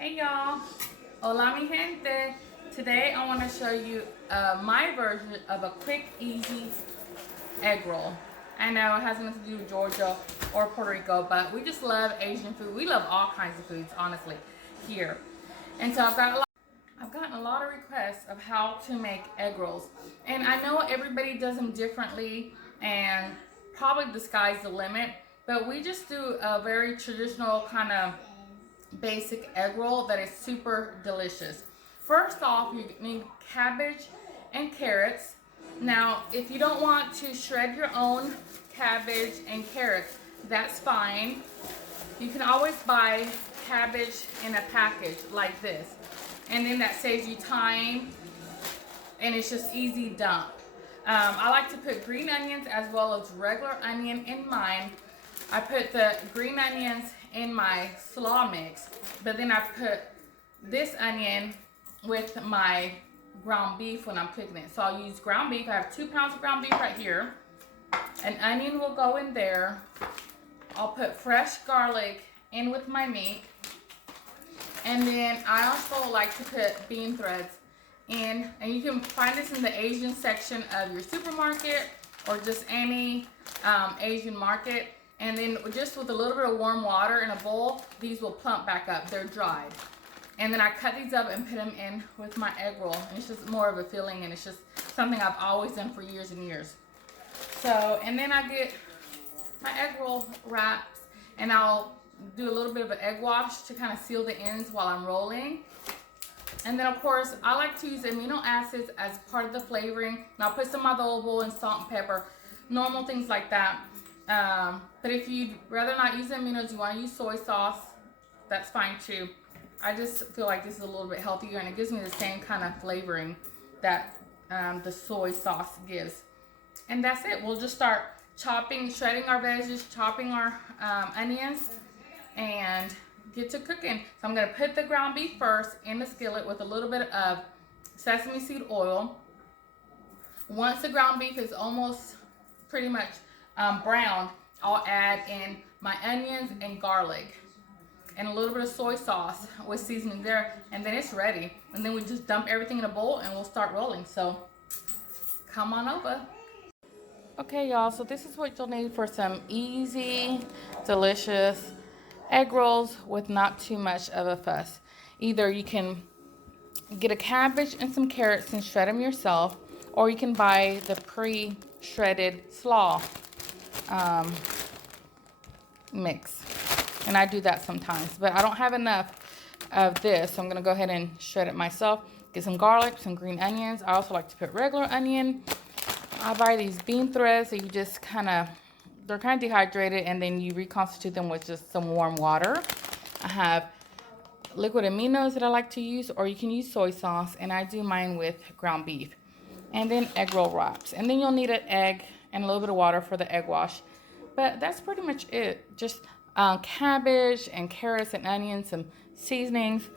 Hey y'all, hola mi gente. Today I want to show you my version of a quick, easy egg roll. I know it has nothing to do with Georgia or Puerto Rico, but we just love Asian food. We love all kinds of foods, honestly, here. And so I've gotten a lot of requests of how to make egg rolls. And I know everybody does them differently and probably the sky's the limit, but we just do a very traditional kind of basic egg roll that is super delicious. First off, you need cabbage and carrots. Now, if you don't want to shred your own cabbage and carrots, that's fine. You can always buy cabbage in a package like this. And then that saves you time and it's just easy dump. I like to put green onions as well as regular onion in mine. I put the green onions in my slaw mix, but then I put this onion with my ground beef when I'm cooking it. So I'll use ground beef. I have 2 pounds of ground beef right here. An onion will go in there. I'll put fresh garlic in with my meat. And then I also like to put bean threads in, and you can find this in the Asian section of your supermarket or just any Asian market. And then just with a little bit of warm water in a bowl, these will plump back up. They're dried. And then I cut these up and put them in with my egg roll. And it's just more of a filling, and it's just something I've always done for years and years. So, and then I get my egg roll wraps, and I'll do a little bit of an egg wash to kind of seal the ends while I'm rolling. And then of course, I like to use amino acids as part of the flavoring. And I'll put some adobo and salt and pepper, normal things like that. But if you'd rather not use aminos, you want to use soy sauce, that's fine too. I just feel like this is a little bit healthier, and it gives me the same kind of flavoring that the soy sauce gives. And that's it. We'll just start chopping, shredding our veggies, chopping our onions, and get to cooking. So I'm going to put the ground beef first in the skillet with a little bit of sesame seed oil. Once the ground beef is almost pretty much browned, I'll add in my onions and garlic and a little bit of soy sauce with seasoning there, and then it's ready. And then we just dump everything in a bowl and we'll start rolling. So come on over. Okay, y'all, so this is what you'll need for some easy, delicious egg rolls with not too much of a fuss. Either you can get a cabbage and some carrots and shred them yourself, or you can buy the pre-shredded slaw mix. And I do that sometimes, but I don't have enough of this, so I'm gonna go ahead and shred it myself. Get some garlic, some green onions. I also like to put regular onion. I buy these bean threads that you just they're kind of dehydrated, and then you reconstitute them with just some warm water. I have liquid aminos that I like to use, or you can use soy sauce, and I do mine with ground beef. And then egg roll wraps. And then you'll need an egg and a little bit of water for the egg wash. But that's pretty much it. Just cabbage and carrots and onions, some seasonings,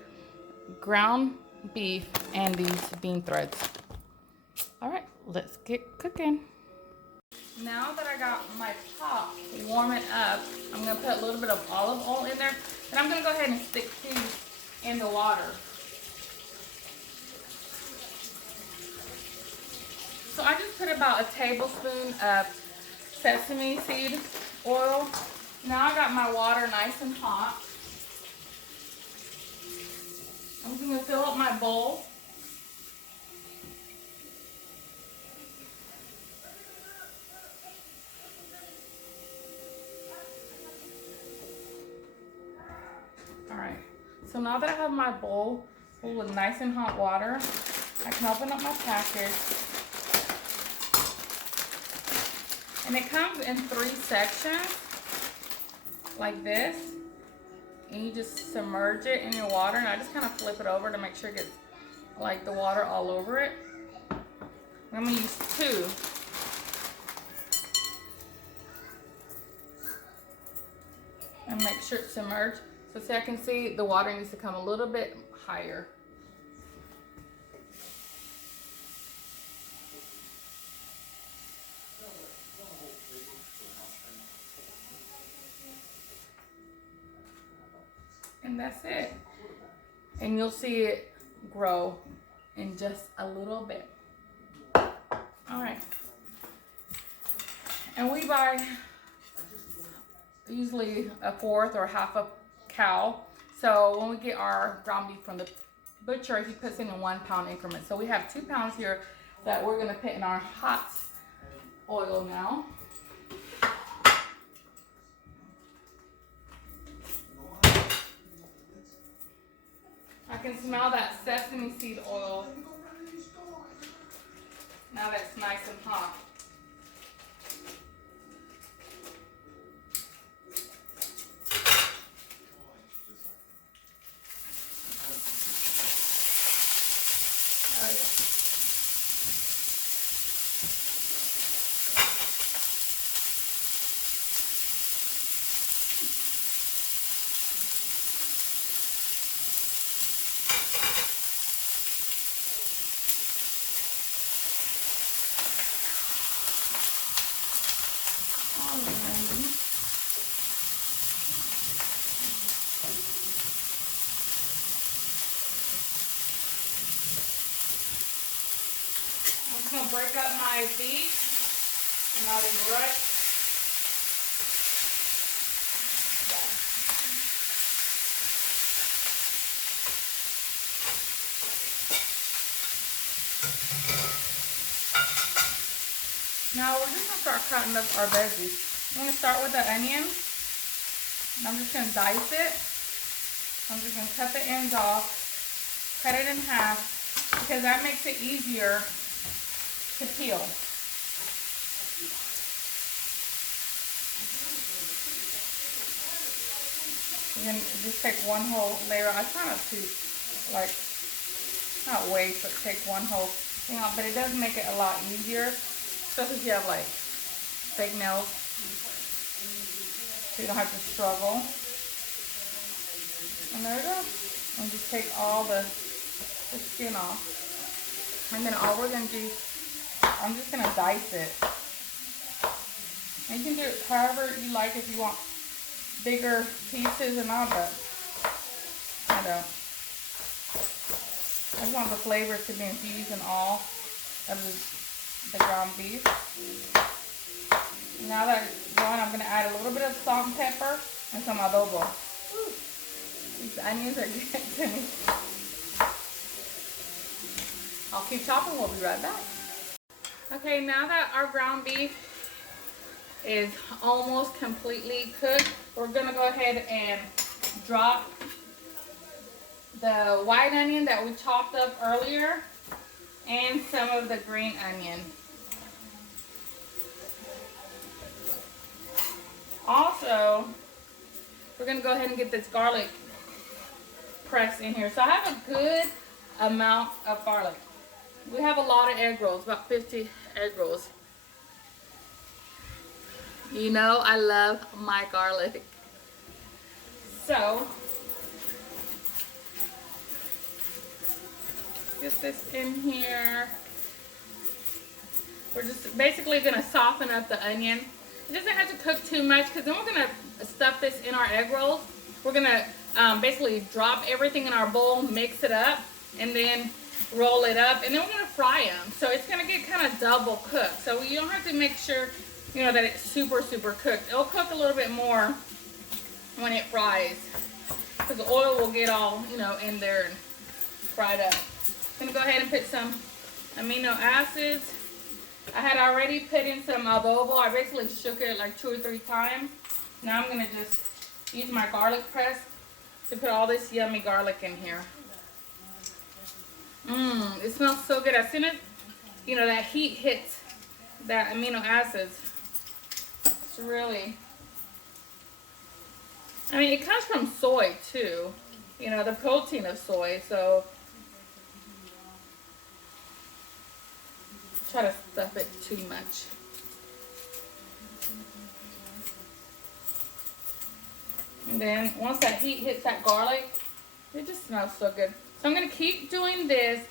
ground beef, and these bean threads. All right, let's get cooking. Now that I got my pot warming up, I'm going to put a little bit of olive oil in there. And I'm going to go ahead and stick these in the water. So I just put about a tablespoon of sesame seed oil. Now I got my water nice and hot. I'm just going to fill up my bowl. Alright, so now that I have my bowl full with nice and hot water, I can open up my package. And it comes in 3 sections, like this. And you just submerge it in your water, and I just kind of flip it over to make sure it gets like the water all over it. I'm going to use 2. And make sure it's submerged. So I can see the water needs to come a little bit higher. And that's it. and you'll see it grow in just a little bit. All right. And we buy usually a fourth or half a cow. So when we get our ground beef from the butcher, he puts it in 1 pound increments. So we have 2 pounds here that we're gonna put in our hot oil now. I can smell that sesame seed oil now that's nice and hot. I'm gonna break up my beef and I'll be right back. Now we're just gonna start cutting up our veggies. I'm gonna start with the onion. And I'm just gonna dice it. I'm just gonna cut the ends off, cut it in half, because that makes it easier to peel. You can just take one whole layer. I try not to, like, not waste, but take one whole thing out. But it does make it a lot easier, especially if you have like fake nails, so you don't have to struggle. And there we go. And just take all the skin off. And then all we're gonna do, I'm just gonna dice it. And you can do it however you like, if you want bigger pieces and all, but I don't. I just want the flavors to be infused in all of the ground beef. Now that it's going, I'm gonna add a little bit of salt and pepper and some adobo. Woo. These onions are getting to me. I'll keep chopping, we'll be right back. Okay, now that our ground beef is almost completely cooked, we're gonna go ahead and drop the white onion that we chopped up earlier and some of the green onion. Also, we're gonna go ahead and get this garlic pressed in here. So I have a good amount of garlic. We have a lot of egg rolls, about 50 egg rolls. You know I love my garlic. So, get this in here. We're just basically gonna soften up the onion. It doesn't have to cook too much, because then we're gonna stuff this in our egg rolls. We're gonna basically drop everything in our bowl, mix it up, and then roll it up, and then we're gonna fry them. So it's gonna get kind of double cooked. So you don't have to make sure, you know, that it's super cooked. It'll cook a little bit more when it fries, because the oil will get all, you know, in there and fried up. I'm gonna go ahead and put some amino acids. I had already put in some adobo. I basically shook it like 2 or 3 times. Now I'm gonna just use my garlic press to put all this yummy garlic in here. It smells so good. As soon as, you know, that heat hits that amino acids, it's really, I mean, it comes from soy too, you know, the protein of soy, so try to stuff it too much. And then once that heat hits that garlic, it just smells so good. So I'm gonna keep doing this,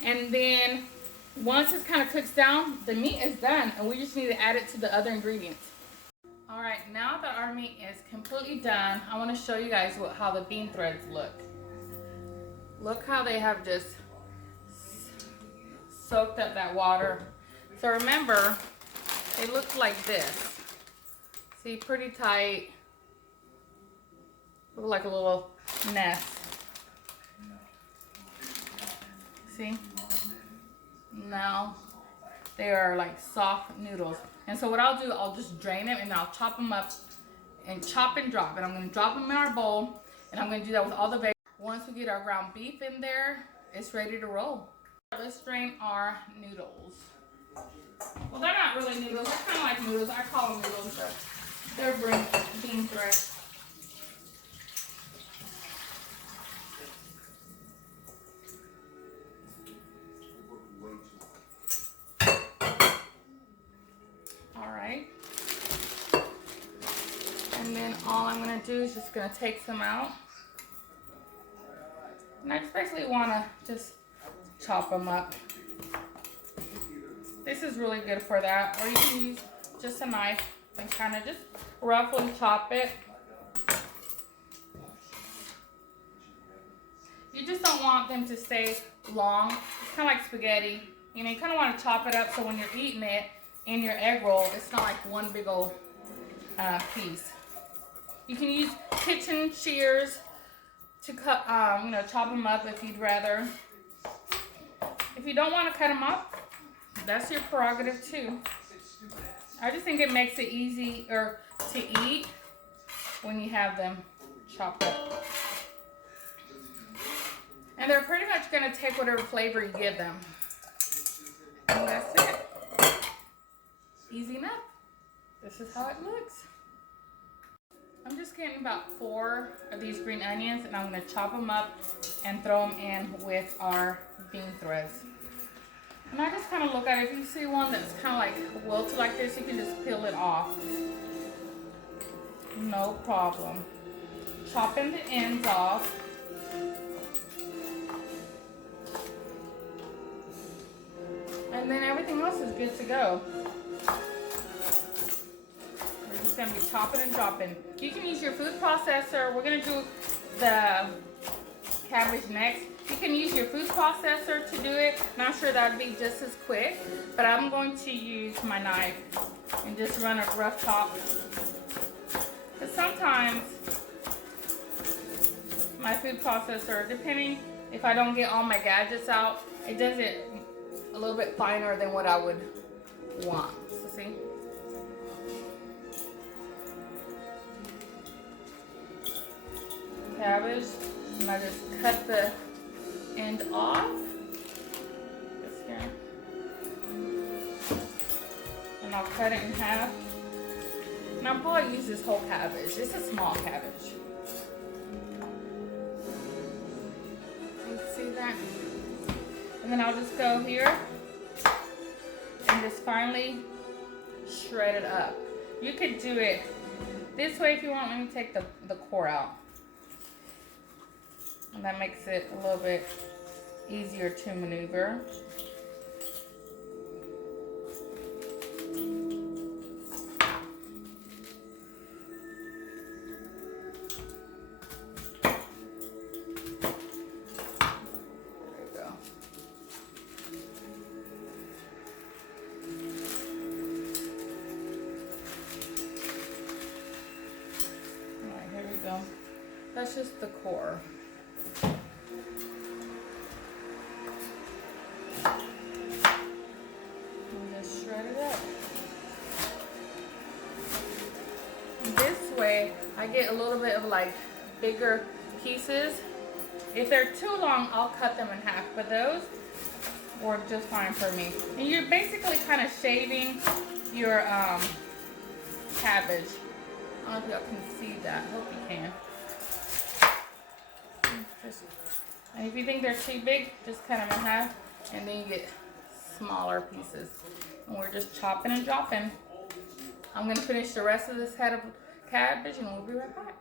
and then once this kind of cooks down, the meat is done, and we just need to add it to the other ingredients. All right, now that our meat is completely done, I want to show you guys how the bean threads look. Look how they have just soaked up that water. So remember, they look like this. See, pretty tight. Look like a little nest. See? Now they are like soft noodles. And so what I'll do, I'll just drain them and I'll chop them up and chop and drop. And I'm gonna drop them in our bowl, and I'm gonna do that with all the veggies. Once we get our ground beef in there, it's ready to roll. Let's drain our noodles. Well, they're not really noodles. They're kind of like noodles. I call them noodles, but they're bean threads. All right. And then all I'm going to do is just going to take some out. And I just basically want to just chop them up. This is really good for that. Or you can use just a knife and kind of just roughly chop it. You just don't want them to stay long. It's kind of like spaghetti. You know, you kind of want to chop it up so when you're eating it in your egg roll, it's not like one big old piece. You can use kitchen shears to cut, you know, chop them up if you'd rather. If you don't want to cut them up, that's your prerogative too. I just think it makes it easier to eat when you have them chopped up. And they're pretty much going to take whatever flavor you give them. And that's it. Easy enough. This is how it looks. I'm just getting about 4 of these green onions, and I'm going to chop them up and throw them in with our bean threads. And I just kind of look at it. If you see one that's kind of like wilted like this, you can just peel it off. No problem. Chopping the ends off. And then everything else is good to go. We're just going to be chopping and dropping. You can use your food processor. We're going to do the cabbage next. You can use your food processor to do it. Not sure that would be just as quick, but I'm going to use my knife and just run a rough chop. But sometimes my food processor, depending if I don't get all my gadgets out, it does it a little bit finer than what I would want. So see? Cabbage, and I just cut the end off. Just here. And I'll cut it in half. And I'll probably use this whole cabbage. It's a small cabbage. You see that? And then I'll just go here and just finally shred it up. You could do it this way if you want. Let me take the core out. And that makes it a little bit easier to maneuver. That's just the core. And just shred it up. This way, I get a little bit of like bigger pieces. If they're too long, I'll cut them in half, but those work just fine for me. And you're basically kind of shaving your cabbage. I don't know if y'all can see that. I hope you can. And if you think they're too big, just cut them in half, and then you get smaller pieces. And we're just chopping and dropping. I'm going to finish the rest of this head of cabbage, and we'll be right back.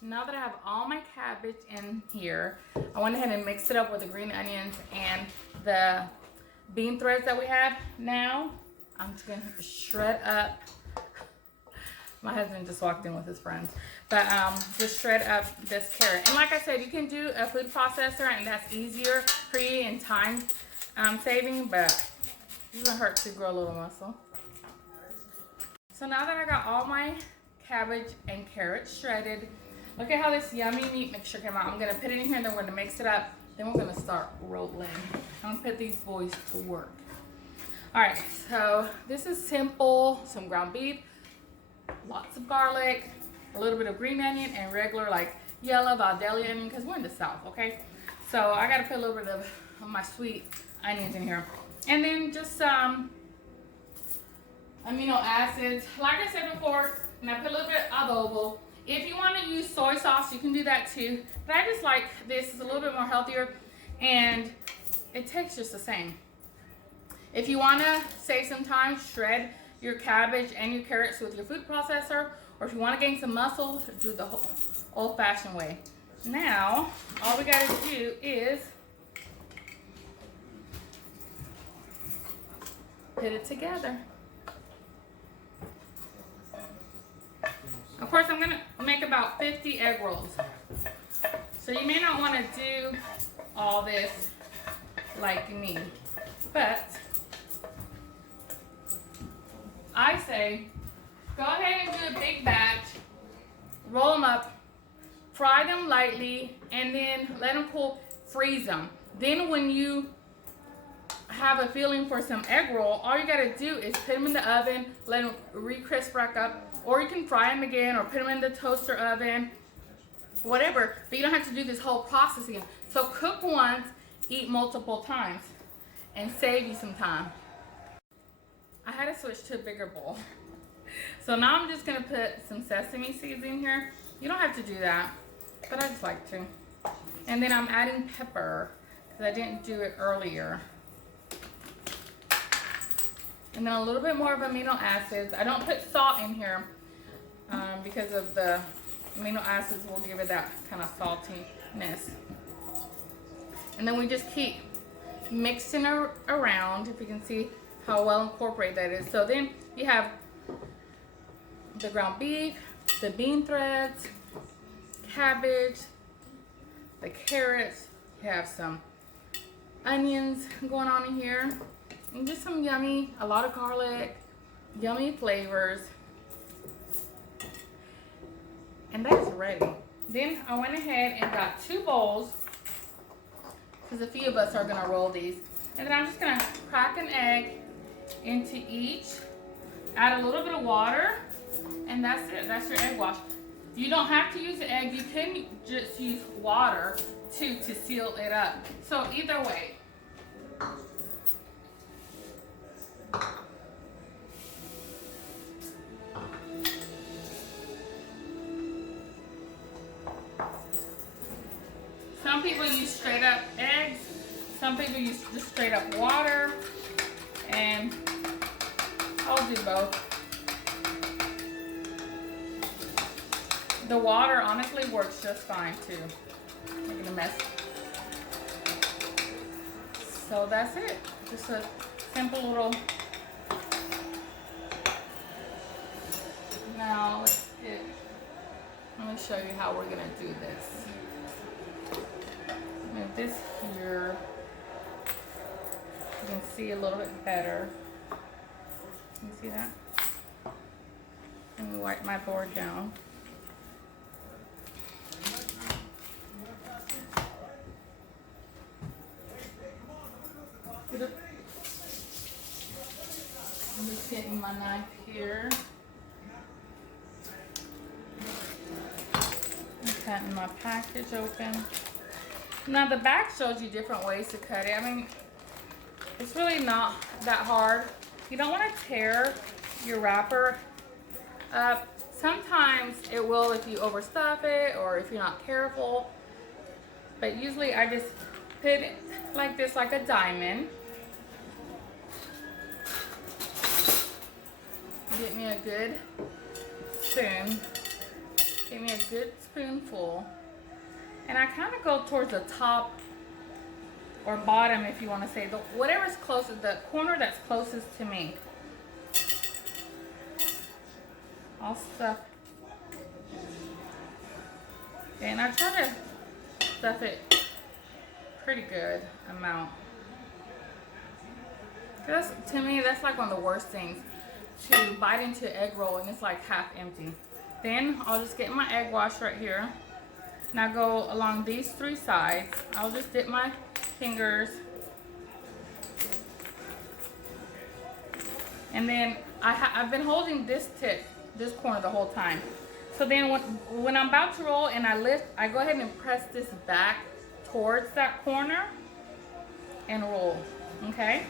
Now that I have all my cabbage in here, I went ahead and mixed it up with the green onions and the bean threads that we had. Now, I'm just going to shred up My husband just walked in with his friends. But just shred up this carrot. And like I said, you can do a food processor, and that's easier for you and time saving, but it doesn't hurt to grow a little muscle. So now that I got all my cabbage and carrots shredded, look at how this yummy meat mixture came out. I'm gonna put it in here, and then we're gonna mix it up. Then we're gonna start rolling. I'm gonna put these boys to work. All right, so this is simple. Some ground beef, lots of garlic, a little bit of green onion, and regular like yellow Vidalia onion, because we're in the South, okay? So I gotta put a little bit of my sweet onions in here. And then just some amino acids. Like I said before, and I put a little bit of adobo. If you want to use soy sauce, you can do that too. But I just like this. It's a little bit more healthier, and it tastes just the same. If you want to save some time, shred your cabbage and your carrots with your food processor. Or if you want to gain some muscle, do the whole old-fashioned way. Now, all we got to do is put it together. Of course, I'm going to make about 50 egg rolls. So you may not want to do all this like me. But I say go ahead and do a big batch, roll them up, fry them lightly, and then let them cool, freeze them. Then when you have a feeling for some egg roll, all you got to do is put them in the oven, let them re-crisp back up. Or you can fry them again or put them in the toaster oven, whatever. But you don't have to do this whole process again. So cook once, eat multiple times, and save you some time. I had to switch to a bigger bowl. So now I'm just going to put some sesame seeds in here. You don't have to do that, but I just like to. And then I'm adding pepper because I didn't do it earlier. And then a little bit more of amino acids. I don't put salt in here because of the amino acids will give it that kind of saltiness. And then we just keep mixing around, if you can see how well incorporated that is. So then you have the ground beef, the bean threads, cabbage, the carrots. You have some onions going on in here. And just some yummy, a lot of garlic, yummy flavors. And that's ready. Then I went ahead and got 2 bowls, because a few of us are gonna roll these. And then I'm just gonna crack an egg into each, add a little bit of water, and that's it. That's your egg wash. You don't have to use the egg. You can just use water too to seal it up. So either way. Some people use straight up eggs. Some people use just straight up water. And I'll do both. The water honestly works just fine too. Making a mess. So that's it. Just a simple little. Now let's get. Let me show you how we're gonna do this. Move this here. You can see a little bit better. Can you see that? Let me wipe my board down. I'm just getting my knife here. I'm cutting my package open. Now the back shows you different ways to cut it. I mean, it's really not that hard. You don't want to tear your wrapper up. Sometimes it will if you overstuff it or if you're not careful. But usually I just put it like this, like a diamond. Get me a good spoon. Give me a good spoonful. And I kind of go towards the top or bottom, if you want to say, whatever's closest, the corner that's closest to me. all stuff. And I try to stuff it pretty good amount. Because to me, that's like one of the worst things, to bite into an egg roll and it's like half empty. Then I'll just get my egg wash right here. Now go along these 3 sides. I'll just dip my fingers. And then I've been holding this tip, this corner the whole time. So then when I'm about to roll and I lift, I go ahead and press this back towards that corner and roll, okay?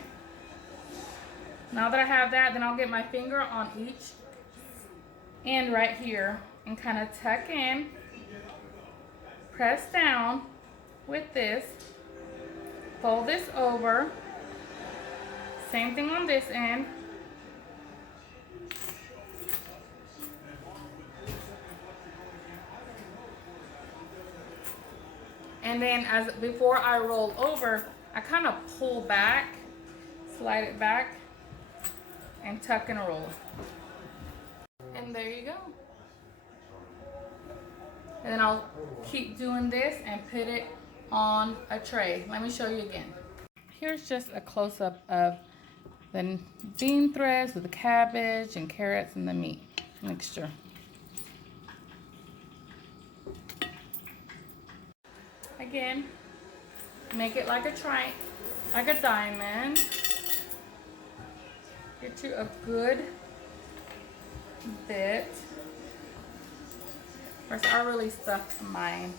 Now that I have that, then I'll get my finger on each end right here and kind of tuck in, press down with this, fold this over, same thing on this end. And then before I roll over, I kind of pull back, slide it back, and tuck and roll. And there you go. And then I'll keep doing this and put it on a tray. Let me show you again. Here's just a close-up of the bean threads with the cabbage and carrots and the meat mixture. Again, make it like a diamond. Get you a good bit. First, I really stuffed mine.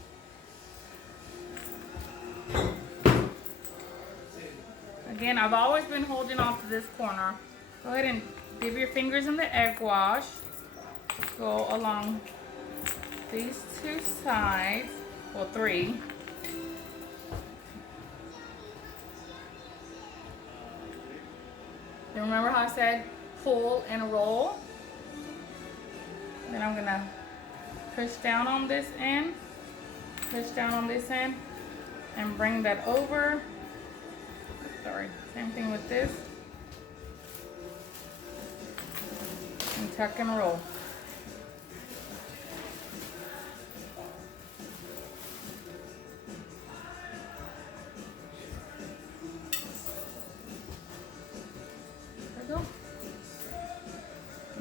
Again, I've always been holding on to this corner. Go ahead and dip your fingers in the egg wash. Go along these 2 sides, well 3. You remember how I said pull and roll? Then I'm gonna push down on this end, push down on this end, and bring that over. Sorry, same thing with this. And tuck and roll.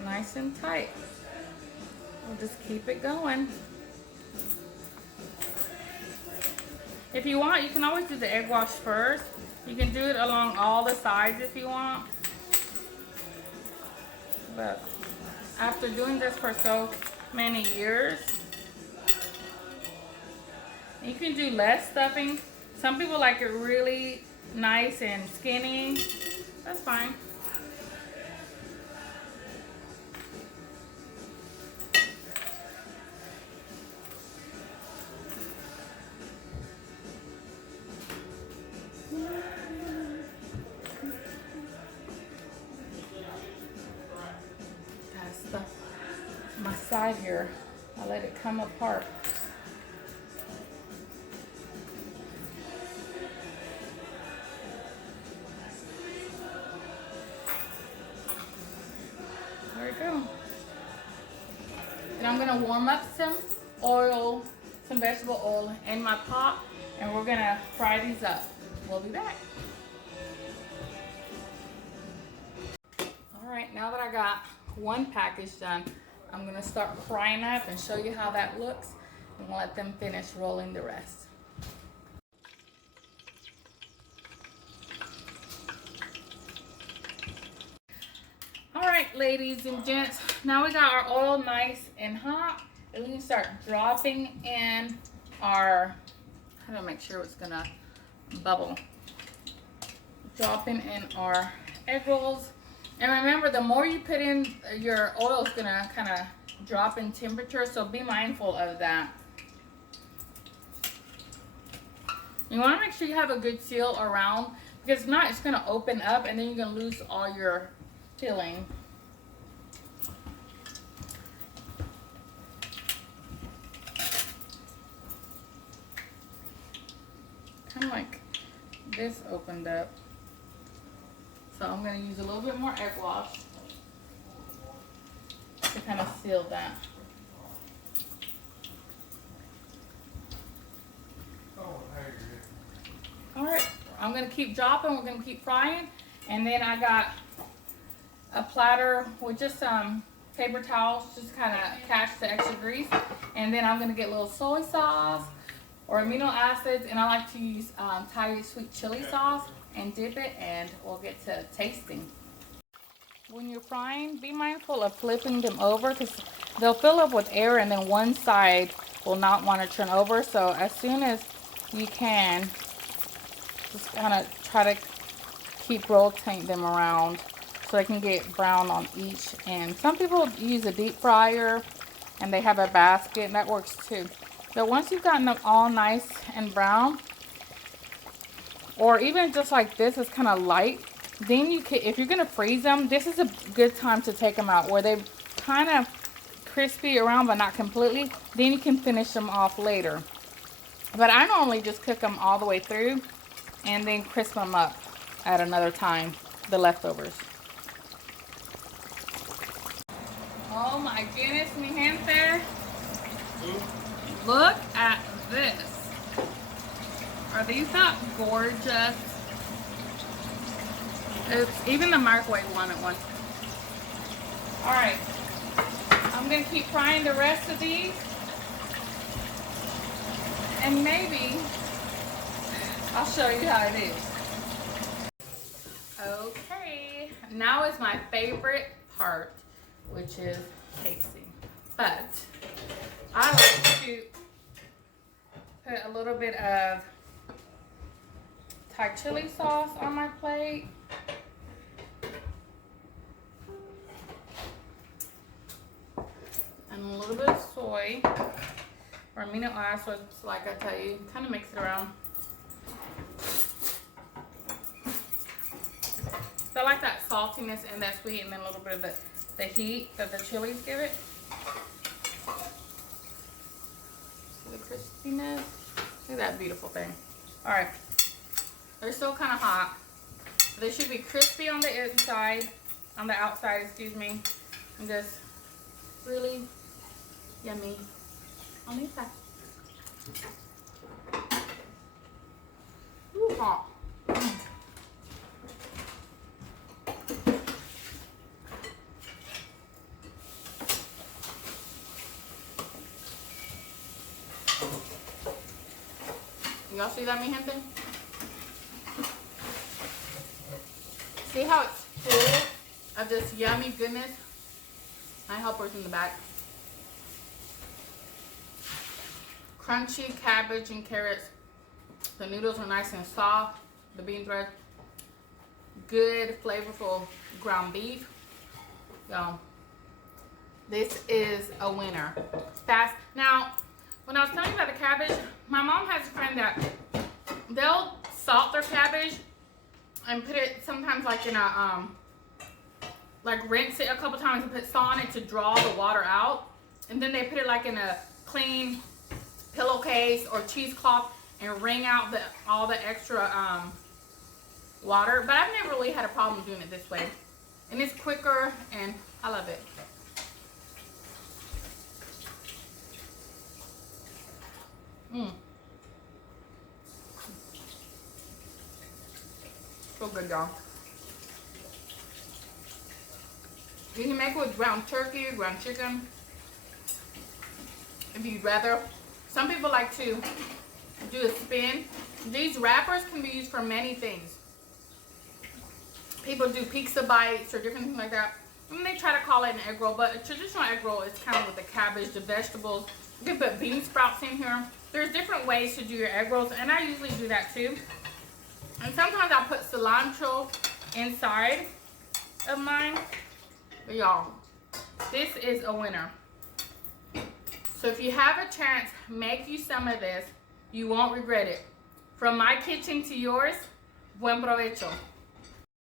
Nice and tight. We'll just keep it going. If you want, you can always do the egg wash first. You can do it along all the sides if you want. But after doing this for so many years, you can do less stuffing. Some people like it really nice and skinny. That's fine. My side here, I let it come apart. There we go. And I'm gonna warm up some oil, some vegetable oil in my pot, and we're gonna fry these up. We'll be back. All right, now that I got one package done, I'm gonna start frying up and show you how that looks, and we'll let them finish rolling the rest. All right, ladies and gents, now we got our oil nice and hot, and we can start dropping in our, how do I make sure it's gonna bubble? Dropping in our egg rolls. And remember, the more you put in, your oil is gonna kind of drop in temperature, so be mindful of that. You wanna make sure you have a good seal around, because if not, it's gonna open up and then you're gonna lose all your filling. Kind of like this opened up. So I'm going to use a little bit more egg wash to kind of seal that. All right, I'm gonna keep dropping. We're gonna keep frying, and then I got a platter with just some paper towels, just kind of catch the extra grease, and then I'm gonna get a little soy sauce or amino acids, and I like to use Thai sweet chili sauce and dip it, and we'll get to tasting. When you're frying, be mindful of flipping them over because they'll fill up with air, and then one side will not want to turn over. So as soon as you can, just kind of try to keep rotating them around so they can get brown on each end. Some people use a deep fryer and they have a basket, and that works too. But once you've gotten them all nice and brown, or even just like this, it's kind of light, then you can, if you're going to freeze them, this is a good time to take them out where they're kind of crispy around but not completely. Then you can finish them off later. But I normally just cook them all the way through and then crisp them up at another time, the leftovers. Oh my goodness, mi gente. Look at this. Are these not gorgeous? Oops, even the microwave wanted one. Alright, I'm going to keep frying the rest of these. And maybe I'll show you how it is. Okay, now is my favorite part, which is tasting. But I like to put a little bit of Thai chili sauce on my plate. And a little bit of soy or amino acids, like I tell you, kind of mix it around. So I like that saltiness and that sweet, and then a little bit of the heat that the chilies give it. The crispiness. Look at that beautiful thing. All right, they're still kind of hot. They should be crispy on the inside, on the outside, excuse me, and just really yummy on the inside. Ooh, hot. Y'all see that, mi gente? See how it's full of this yummy goodness? My helper's in the back. Crunchy cabbage and carrots. The noodles are nice and soft. The beans are good, flavorful ground beef. So this is a winner. Fast. Now, when I was telling you about the cabbage, my mom has a friend that they'll salt their cabbage and put it sometimes like in a like rinse it a couple times and put salt on it to draw the water out, and then they put it like in a clean pillowcase or cheesecloth and wring out all the extra water. But I've never really had a problem doing it this way, and it's quicker and I love it. So good, y'all. You can make it with ground turkey, ground chicken, if you'd rather. Some people like to do a spin. These wrappers can be used for many things. People do pizza bites or different things like that. And they try to call it an egg roll, but a traditional egg roll is kind of with the cabbage, the vegetables. You can put bean sprouts in here. There's different ways to do your egg rolls, and I usually do that too. And sometimes I'll put cilantro inside of mine. But y'all, this is a winner. So if you have a chance, make you some of this. You won't regret it. From my kitchen to yours, buen provecho.